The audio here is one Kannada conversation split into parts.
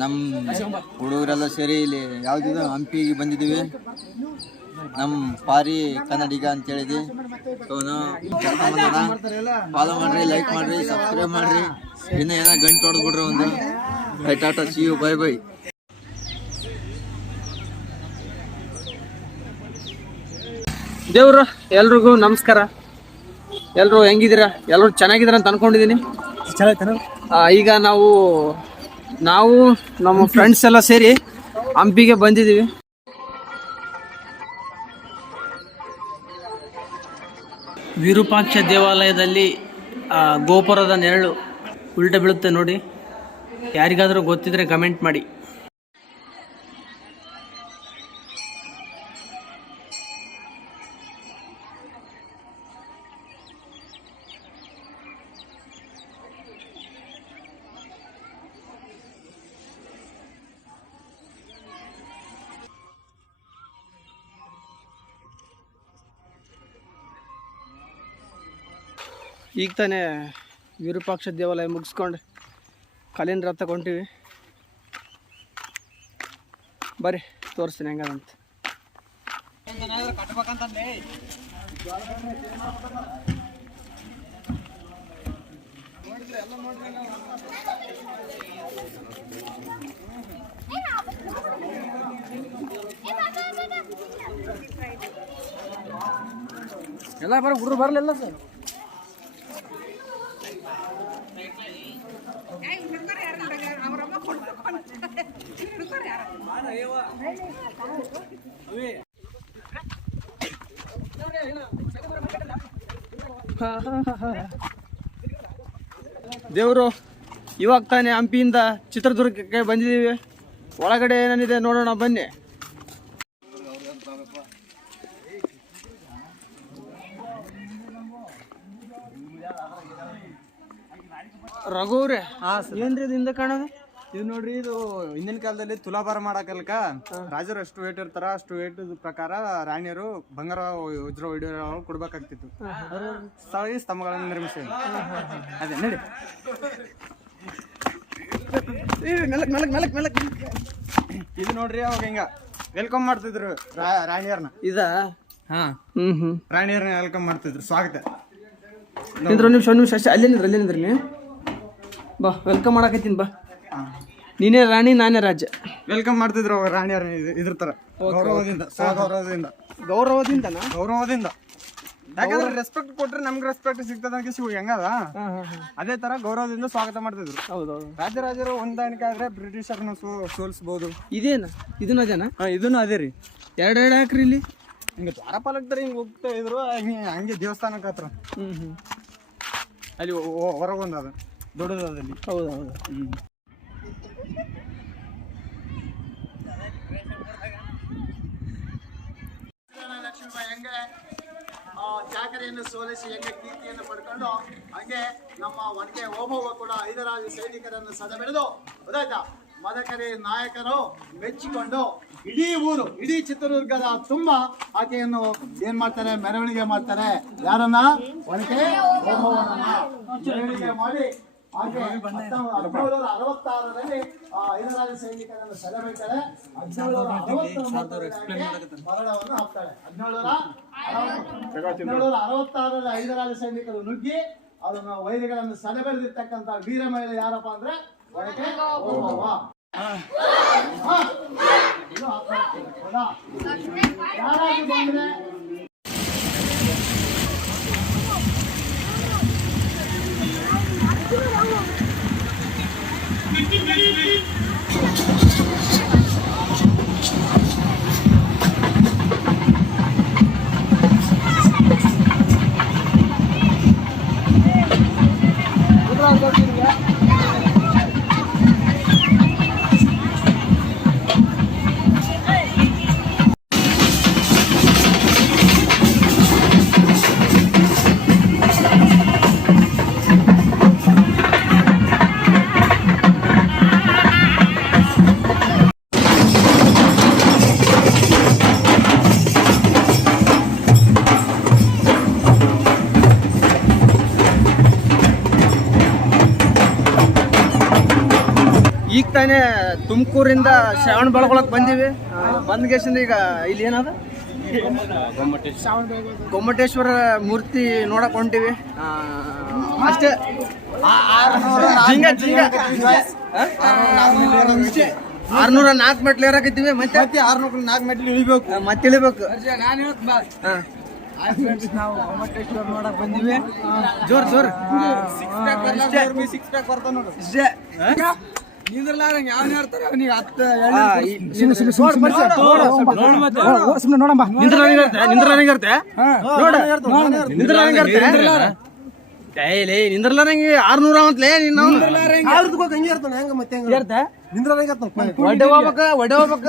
ನಮ್ಮ ಹುಡುಗರೆಲ್ಲ ಸೇರಿ ಇಲ್ಲಿ ಯಾವ್ದಿದು ಹಂಪಿಗೆ ಬಂದಿದ್ದೀವಿ. ನಮ್ಮ ಪಾರಿ ಕನ್ನಡಿಗ ಅಂತ ಹೇಳಿದ್ವಿ. ಫಾಲೋ ಮಾಡ್ರಿ, ಲೈಕ್ ಮಾಡ್ರಿ, ಸಬ್ಸ್ಕ್ರೈಬ್ ಮಾಡ್ರಿ. ಇನ್ನ ಏನೋ ಗಂಟು ಹೊಡೆದ್ಬಿಡ್ರಿ ಒಂದು. Tata, see you, bye bye. ದೇವ್ರು ಎಲ್ರಿಗೂ ನಮಸ್ಕಾರ. ಎಲ್ರು ಹೆಂಗಿದ್ದೀರಾ? ಎಲ್ಲರೂ ಚೆನ್ನಾಗಿದ್ದೀರ ಅಂತ ಅನ್ಕೊಂಡಿದ್ದೀನಿ. ಈಗ ನಾವು ನಮ್ಮ ಫ್ರೆಂಡ್ಸ್ ಎಲ್ಲ ಸೇರಿ ಹಂಪಿಗೆ ಬಂದಿದ್ದೀವಿ. ವಿರೂಪಾಕ್ಷ ದೇವಾಲಯದಲ್ಲಿ ಗೋಪುರದ ನೆರಳು ಉಲ್ಟ ಬೀಳುತ್ತೆ ನೋಡಿ. ಯಾರಿಗಾದರೂ ಗೊತ್ತಿದ್ರೆ ಕಮೆಂಟ್ ಮಾಡಿ. ಈಗ ತಾನೇ ವಿರೂಪಾಕ್ಷ ದೇವಾಲಯ ಮುಗಿಸ್ಕೊಂಡು ಕಲ್ಲಿನ ರಥ ಕೊಂತೀವಿ. ಬರ್ರಿ ತೋರಿಸ್ತೀನಿ ಹೆಂಗಂತ. ಎಲ್ಲ ಬರ ಹುಡುಗರು ಬರಲಿಲ್ಲ ಸರ್. ದೇವರು ಇವಾಗ ತಾನೇ ಹಂಪಿಯಿಂದ ಚಿತ್ರದುರ್ಗಕ್ಕೆ ಬಂದಿದ್ದೀವಿ. ಒಳಗಡೆ ಏನೇನಿದೆ ನೋಡೋಣ ಬನ್ನಿ. ರಘುವ್ರೆ, ಏನ್ರಿ ಇದು ಹಿಂದೆ ಕಾಣೋದು? ಇದು ನೋಡ್ರಿ, ಇದು ಹಿಂದಿನ ಕಾಲದಲ್ಲಿ ತುಲಾಭಾರ ಮಾಡಕಲ್ಕ ರಾಜರು ಅಷ್ಟು ವೇಟ್ ಇರ್ತಾರ, ಅಷ್ಟು ವೇಟ್ ಪ್ರಕಾರ ರಾಣಿಯರು ಬಂಗಾರ ವಜ್ರ ವೈಡೂರ್ಯ ಕೊಡ್ಬೇಕಾಗ್ತಿತ್ತು. ಸ್ಥಳೀಯ ಸ್ತಂಭಗಳನ್ನು ನಿರ್ಮಿಸಿ ಅದೇ ನಡಿ. ಇದು ನೋಡ್ರಿ, ಅವಾಗ ಹಿಂಗ ವೆಲ್ಕಮ್ ಮಾಡ್ತಿದ್ರು ರಾಣಿಯರ್ನ. ರಾಣಿಯರ್ನ ವೆಲ್ಕಮ್ ಮಾಡ್ತಿದ್ರು, ಸ್ವಾಗತ. ನಿಂದ್ರು ನಿಮಿಷ ಅಷ್ಟೇ. ಅಲ್ಲೇ ನಿಂದ್ರಿ ನೀವು. ಬಾ, ವೆಲ್ಕಮ್ ಮಾಡಕತ್ತೀನಿ ಬಾ. ನೀನೇ ರಾಣಿ, ನಾನೇ ರಾಜ. ವೆಲ್ಕಮ್ ಮಾಡ್ತಿದ್ರು ಅವಾಗ ರಾಣಿಯರ್ ಇದ್ರ ತರ ಗೌರವದಿಂದ. ಯಾಕಂದ್ರೆ ರೆಸ್ಪೆಕ್ಟ್ ಕೊಟ್ರೆ ನಮ್ಗೆ ರೆಸ್ಪೆಕ್ಟ್ ಸಿಗ್ತದ ಹೆಂಗದ, ಅದೇ ತರ ಗೌರವದಿಂದ ಸ್ವಾಗತ ಮಾಡ್ತಿದ್ರು. ಹೌದೌದು. ರಾಜರಾಜರು ಹೊಂದಾಣಿಕೆ ಆದ್ರೆ ಬ್ರಿಟಿಷರ್ನ ಸೋಲಿಸಬಹುದು. ಇದನ್ನ ಅದೇನಾ? ಇದನ್ನು ಅದೇ ರೀ. ಎರಡು ಹಾಕ್ರಿ ಇಲ್ಲಿ. ಹಿಂಗ ದ್ವಾರಪಾಲಕರು ಹಿಂಗ ಹೋಗ್ತಾ ಇದ್ರು, ಹಂಗೆ ದೇವಸ್ಥಾನಕ್ಕೆ ಹತ್ರ ಅಲ್ಲಿ ಹೊರಗೊಂದ ಅದ ದೊಡ್ಡದಲ್ಲಿ. ಹೌದೌದು. ಹೆಂಗೆ ಚಾಕರಿಯನ್ನು ಸೋಲಿಸಿ ಹೆಂಗೆ ಕೀರ್ತಿಯನ್ನು ಪಡ್ಕೊಂಡು, ಹಂಗೆ ನಮ್ಮ ಒನಕೆ ಓಬವ್ವ ಕೂಡ ಐದರಾಜ ಸೈನಿಕರನ್ನು ಸದೆಬೆಳೆದು ಗೊತ್ತಾಯ್ತಾ ಮದಕರಿ ನಾಯಕರು ಮೆಚ್ಚಿಕೊಂಡು ಇಡೀ ಊರು, ಇಡೀ ಚಿತ್ರದುರ್ಗದ ತುಂಬ ಆಕೆಯನ್ನು ಏನ್ ಮಾಡ್ತಾರೆ, ಮೆರವಣಿಗೆ ಮಾಡ್ತಾರೆ. ಯಾರನ್ನ? ಒನಕೆ ಓಬವ್ವನನ್ನ ಮೆರವಣಿಗೆ ಮಾಡಿ ಹಾಗೆ 1766ರಲ್ಲಿ ಐದರಾಜ ಸೈನಿಕರನ್ನು ಸೆಲೆಬಿಡ್ತಾರೆ. 1769 ಮರಣವನ್ನು ಹಾಕ್ತಾಳೆ. 1766ರಲ್ಲಿ ಐದರಾಜ ಸೈನಿಕರು ನುಗ್ಗಿ ಅದನ್ನು ವೈರಿಗಳನ್ನು ಸೆಲೆಬೆಳೆದಿರ್ತಕ್ಕಂಥ ವೀರ ಮಹಿಳೆ ಯಾರಪ್ಪ ಅಂದ್ರೆ ಒನಕೆ ಓಬವ್ವ. ಯಾರಾಗಿ ಬಂದ್ರೆ ತಾನೇ ತುಮಕೂರಿಂದ ಶ್ರಾವಣ ಬೆಳಗೊಳಕ್ ಬಂದೀವಿ. ಬಂದ್ಗೇಶಿಂದ ಈಗ ಇಲ್ಲಿ ಏನದ ಗೊಮ್ಮಟೇಶ್ವರ ಮೂರ್ತಿ ನೋಡಕ್ ಹೊಂಟಿವಿ. ಅಷ್ಟೇ 604 ಮೆಟ್ಲು ಏರಾಕತ್ತೀವಿ. ಮತ್ತೆ 604 ಮೆಟ್ಲು ಇಳಿಬೇಕು. ಮತ್ತೆ ಇಳಿಬೇಕು. ನಾವು ಗೊಮ್ಮಟೇಶ್ವರ ನೋಡಕ್ ಬಂದಿವಿ. ಜೋರ್ ಜೋರ್ ಸಿಕ್ಸ್ ಪ್ಯಾಕ್ ಬರ್ತಾವ ನೋಡು. ನಿಂದ್ರಲಾರಂಗೆ 600 ಅಂತಲೇ ನೀನು ಒಡೆ ಹೋಗ್ಬೇಕ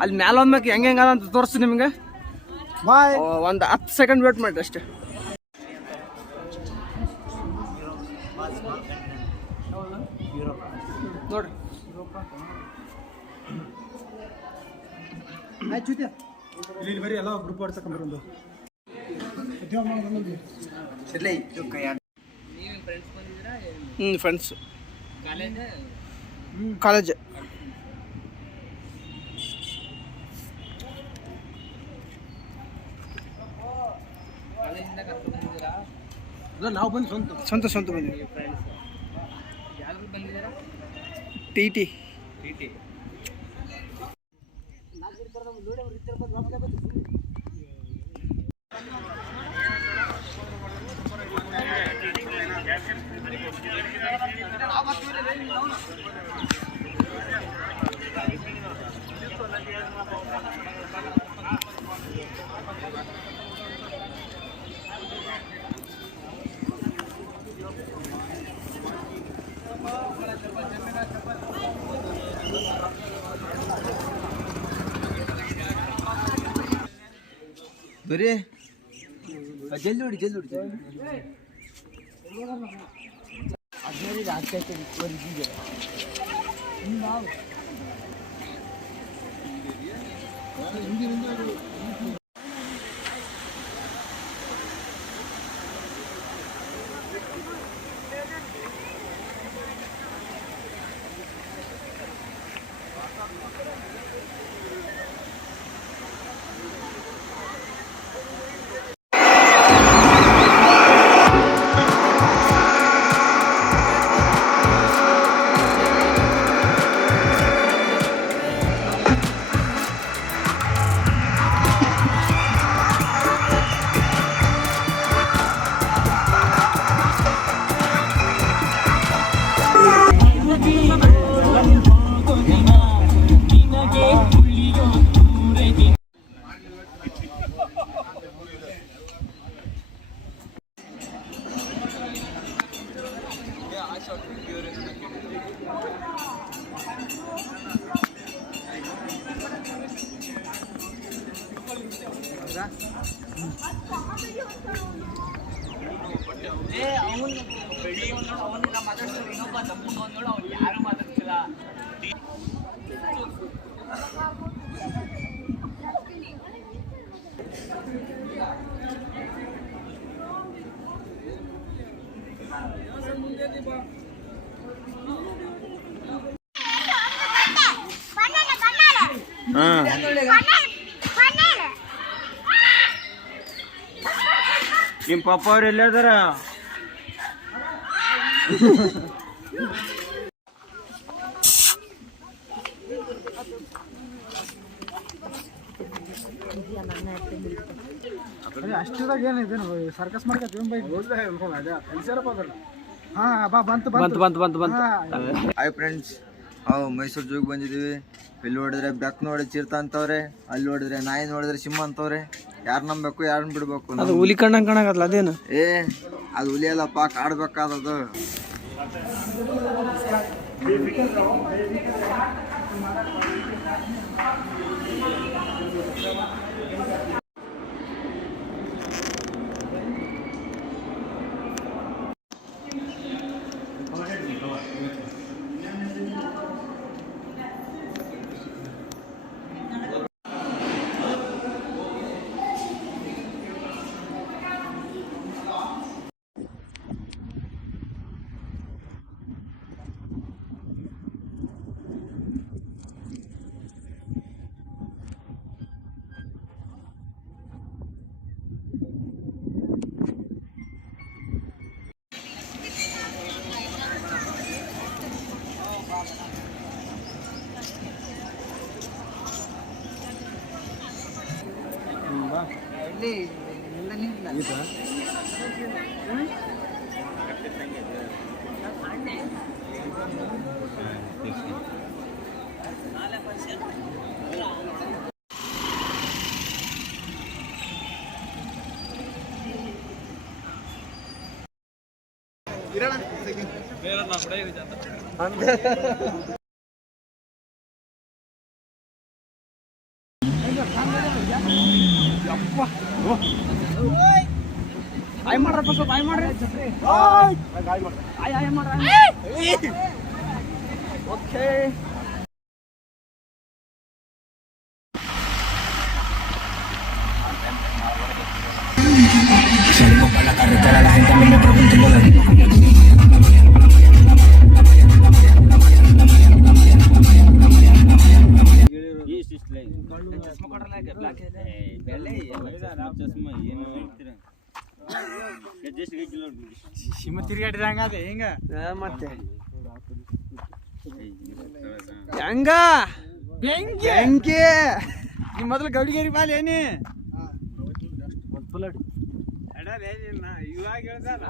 ಅಲ್ಲಿ ಮ್ಯಾಲ ಹೋಗ್ಬೇಕು. ಹೆಂಗ ಅಂತ ತೋರಿಸ್ತೀನಿ ನಿಮ್ಗೆ. ಒಂದು 10 ಸೆಕೆಂಡ್ ವೇಟ್ ಮಾಡಿ ಅಷ್ಟೇ. ನೋಡ್ರಿ ಇಲ್ಲಿ ಬರೀ ಎಲ್ಲ ಗ್ರೂಪ್ ವಾಟ್ಸಪ್ ಬರೋದು. ಫ್ರೆಂಡ್ಸ್ ಕಾಲೇಜ್ ನಾವು ಬಂದು ಸ್ವಂತ ಬಂದಿದ್ದೀವಿ. ಟಿ ಬರೀ ಜಲ್ದಿ ನೋಡಿ ನಿಮ್ಮ ಪಪ್ಪ ಅವ್ರು ಎಲ್ಲದಾರ? ಅಷ್ಟದಾಗ ಏನಿದೆ ಸರ್ಕಸ್ ಮಾಡ್ಕೊತೀವಿ. ಹಾಯ್ ಫ್ರೆಂಡ್ಸ್, ಮೈಸೂರು ಜೂಗ್ ಬಂದಿದ್ದೀವಿ. ಇಲ್ಲಿ ನೋಡಿದ್ರೆ ಬೆಕ್ ನೋಡಿದ್ರೆ ಚಿರ್ತ ಅಂತವ್ರೆ, ಅಲ್ಲಿ ನೋಡಿದ್ರೆ ನಾಯಿ ನೋಡಿದ್ರೆ ಸಿಂಹ ಅಂತವ್ರೆ. ಯಾರು ನಂಬೇಕು ಯಾರನ್ನ ಬಿಡ್ಬೇಕು? ಅದು ಹುಲಿ ಕಣ್ಣಂಗೆ ಕಾಣಕತ್ತಲ್ಲ ಅದೇನು? ಅದು ಹುಲಿ ಅಲ್ಲಪ್ಪ, ಕಾಡ್ಬೇಕಾದದು. ಆಯ್ ಮಾಡ್ರಪ್ಪ ಸ್ವಲ್ಪ ಆಯ್ ಮಾಡ್ರಿ ಆಯ್ ಮಾಡ್ರ ಓಕೆ ಸಿಮ ತಿರ್ಗಾಡಿದಂಗ ಅದೇ ಹಿಂಗ ಮತ್ತೆ ಹೆಂಗ ಬೆಂಕಿ ನಿಮ್ಮ ಮೊದಲು ಗೌಡಿಗೇರಿ ಬಾಲ್ ಏನಿ ಇವಾಗ ಹೇಳ್ದಾರ